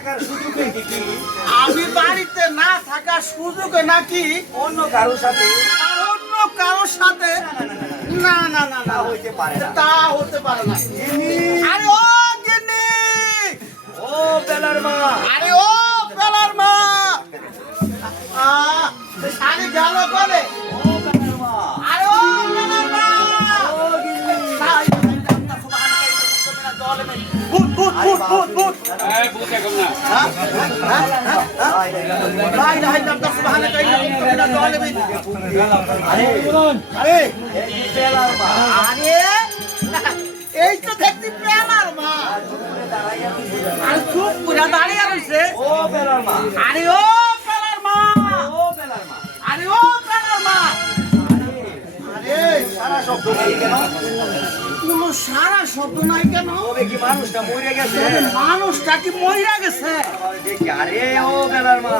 থাকার সুযোগে কি আমি বাড়িতে না থাকার সুযোগে নাকি অন্য কারোর সাথে আর অন্য কারোর সাথে না না না না হইতে পারে না। তা হতে পারে না। আরে ও গিন্নি, ও বেলার মা, আরে ও বেলার মা, শাড়ি গেল করে। ও বেলার মা, আরে ও বেলার মা, ও গিন্নি। ভূত ভূত ভূত ভূত ভূত। আরে এই বেলার মা, আরে এই তো দেখতে পেলার মা। দুপুরে দাঁড়াইয়া তুমি আর চুপ করে দাঁড়িয়ে রয়েছে। ও বেলার মা, আরে ও পেলার মা, ও বেলার মা। আরে ও পেলার মা। আরে সারা শব্দ নাই কেন? কোনো সারা শব্দ নাই কেন? তবে কি মানুষটা মরে গেছে? তবে মানুষটা কি মইরা গেছে? দেখি, আরে ও বেলার মা,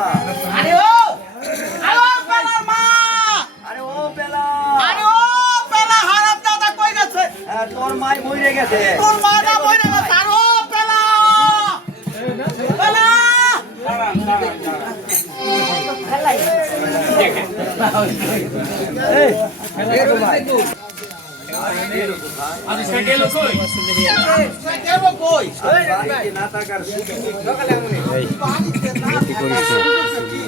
আরে ও, আরে ও পেলার মা, আরে ও বেলা, আরে ও পেলা হারাম দাদা কই গেছে? তোর মাই মরে গেছে। তোর মা না মইরা গেছে। আর ও পেলা, পেলা। এই, এ তো ভাই। সে গেল কই? বাড়িতে না থাকার সুযোগে বাড়িতে না থাকার সুযোগে কি?